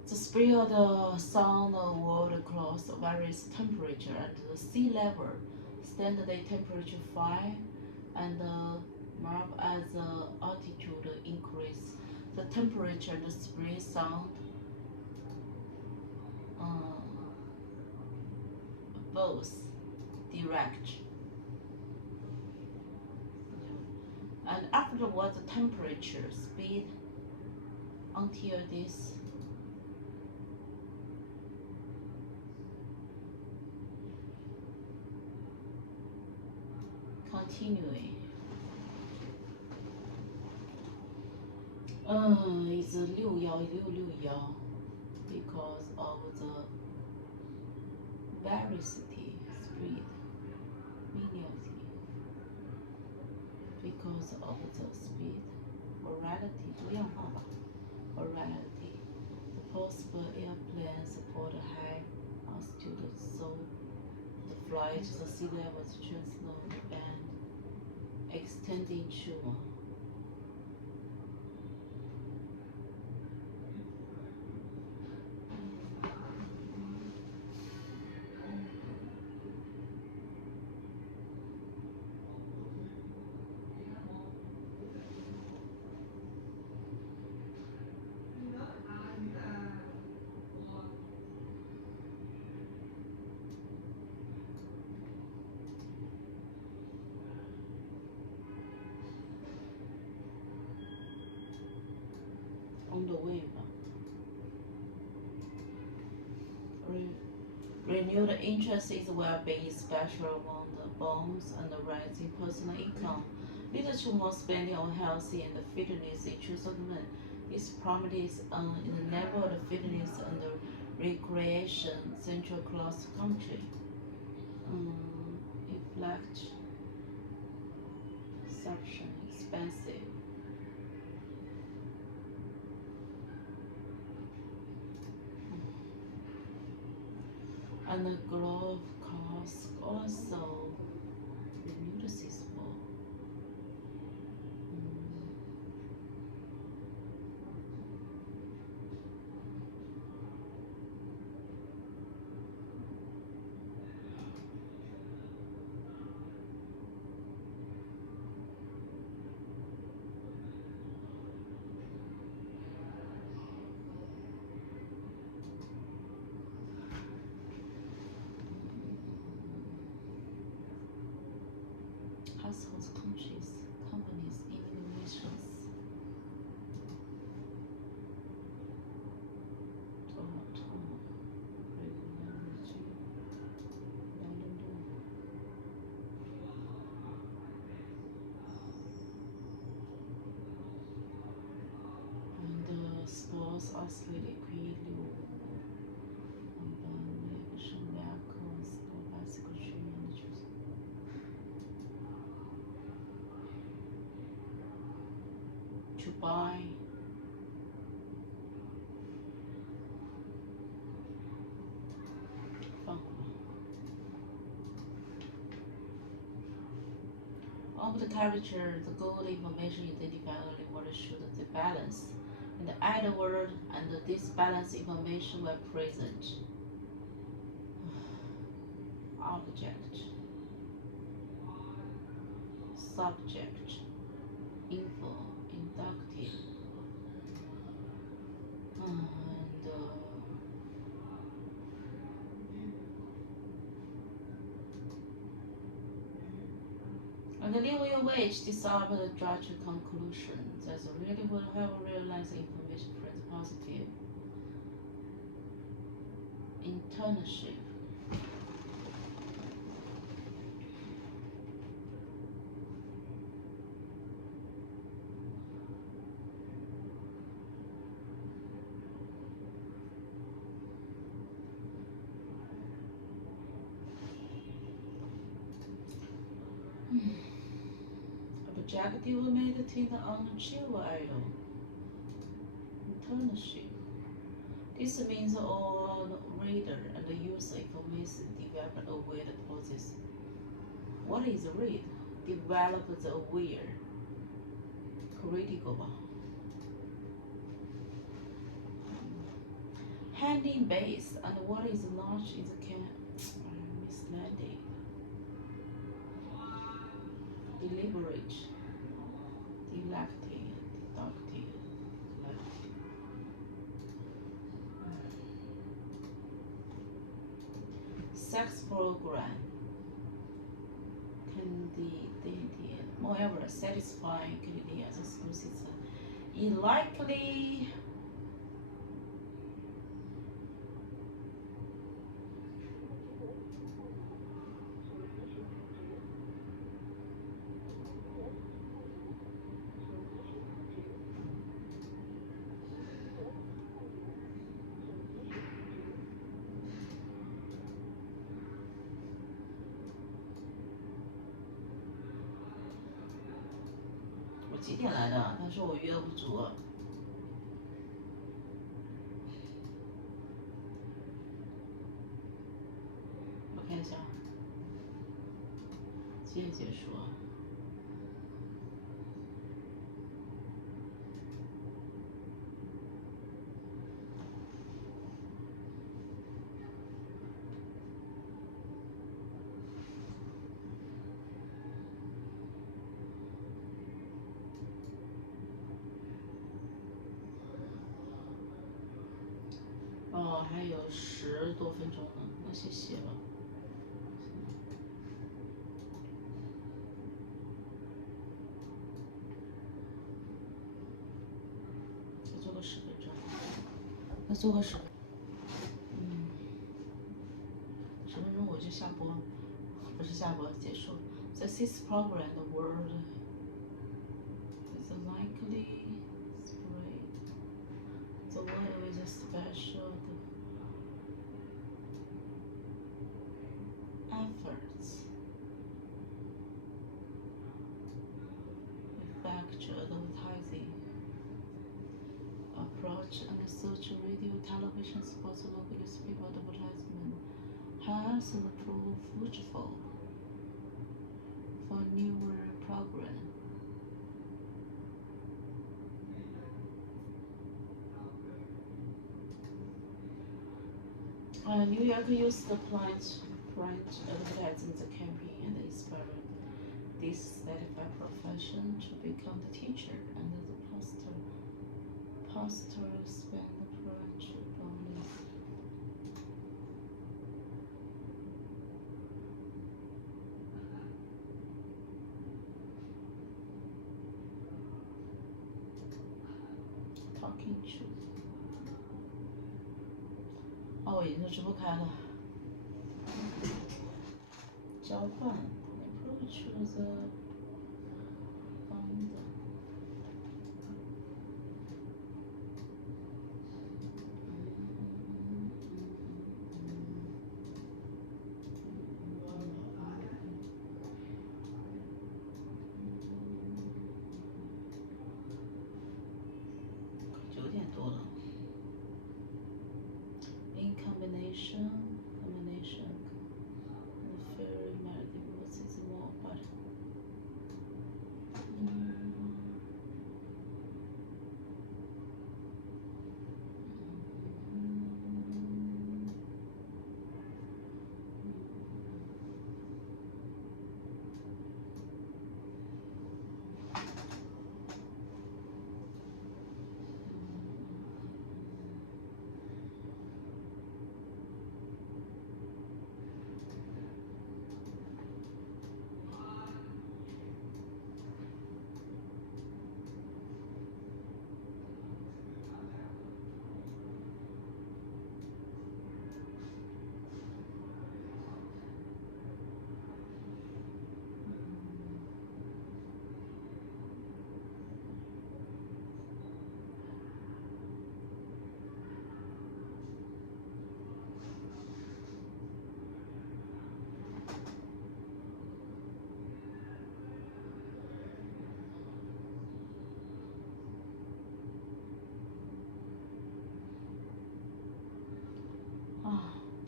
The speed of the sound of world across various temperature and the sea level, standard temperature 5 and mark as the altitude increase. The temperature and the speed sound both direct. And afterward the temperature, speed until this continuing. It's 61661 because of the velocity speed, minimity because of the speed, variety 多样化吧 variety. The possible airplane support high altitude, so the flight to the sea level is transload and extending to on the way. Renewed interest is well-being, especially among the bones and the rising personal income. Lead to more spending on healthy and fitness in 2001. This promotes in the level of fitness and recreation central across the country. Reflect perception expensive. and the glove costs also reduces for. Households, countries, companies, individuals. And the stores are slightly equilibrium. To buy of the character, the goal information identified only what should the balance in the either word and the disbalance information were present. Object, subject, info, inductive, and the linear wage dissolve the judge conclusion that really will have realized information from positive internship. Objective made to the unachievable idol. Internship. This means all reader and user information develop aware the process. What is read? Develop the aware. Critical. Handing base and what is not is misleading. Deliberate. Deductive. Sex program. Candidate. Moreover, satisfying candidates exclusive. Unlikely.几点来的？他说我约不足。我看一下，几点结束啊？哦，还有10多分钟呢，那先写了。再做个10分钟，再做个10分钟我就下播，不是下播结束。The sixth program, the word is likely spread. The word with a special efforts. Effectual advertising approach and search radio, television, sports, local newspaper advertisement has proved fruitful for newer program. New York used the plant advertising the campaign and inspired dissatisfied profession to become the teacher, and the pastor spent the project on it. Talking to. 哦，我已经直播开了。交换 approach the founder. 9点多了。In combination, very multiple is more, but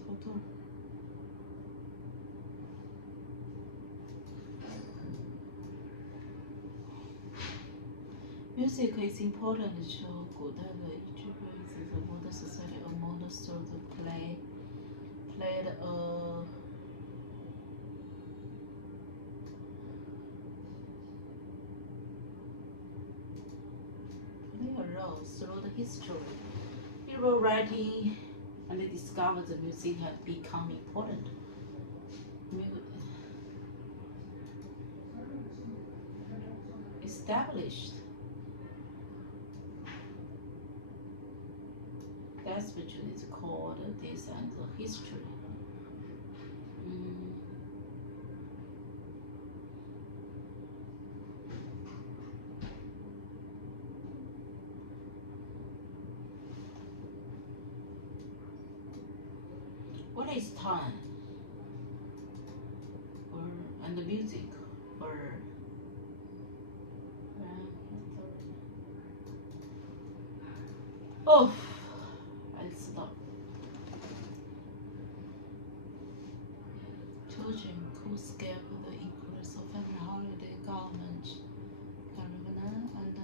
total. Music is important to 古代的一句歌词 The modern society among the sort of played a role through the history. People writing and they discovered the music had become important. Established. That's between it's called this and the history. What is time? And the music? Oh, I'll stop. Children could scale the increase of family holiday government caravan and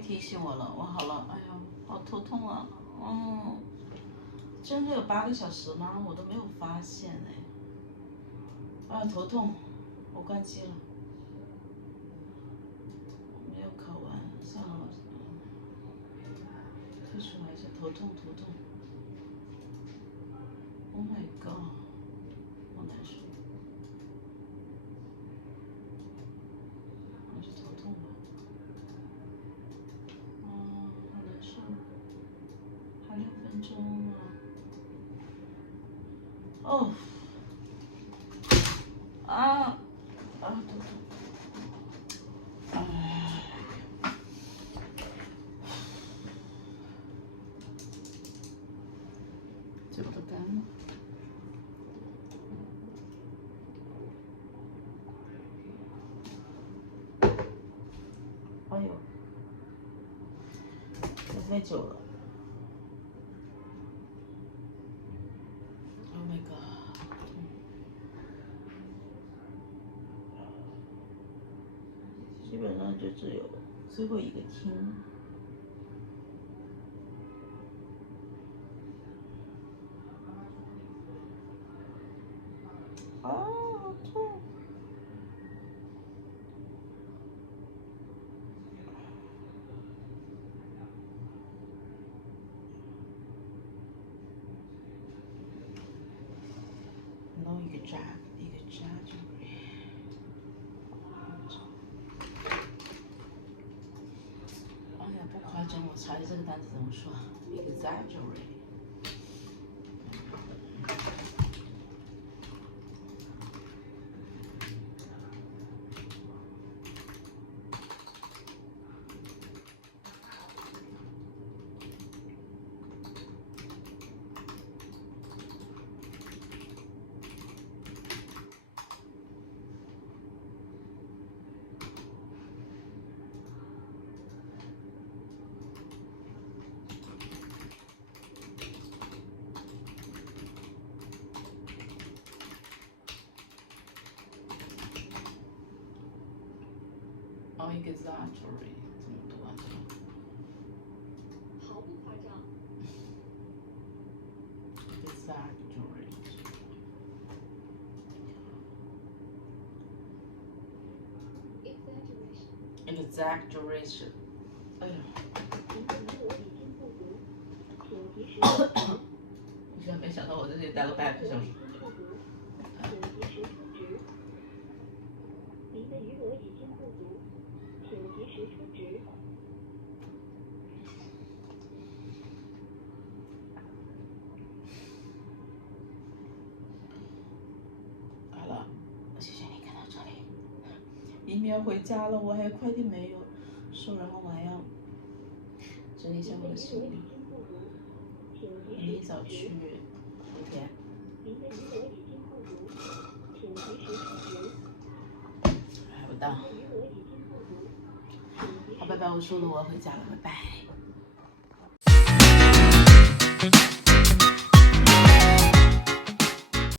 提醒我了，我好了，哎呀，好头痛啊，真的有8个小时吗？我都没有发现哎，啊，头痛，我关机了，没有考完，算了，退出来一下，头痛。Oh my god， 好难受，我是头痛吧？好难受，还6分钟啊！哦，头痛，嘴巴都干了。哎呦，这太久了。Oh my god！ 基本上就只有最后一个厅。好痛！然后一个渣就。哎呀，不夸张，我查的这个单词怎么说 ？exaggerate。exaggerate 怎么读啊？毫不夸张。exaggeration。哎呀！你居然没想到我在这里待了8个小时。您的余额已经不足，请及时充值。好了，谢谢你看到这里。1秒回家了，我还有快递没有收，然后我还要整理一下我的行李。明天早去福田。您的余额已经不足，请及时充值。还不到。好，拜拜，我说了我要回家了，拜拜。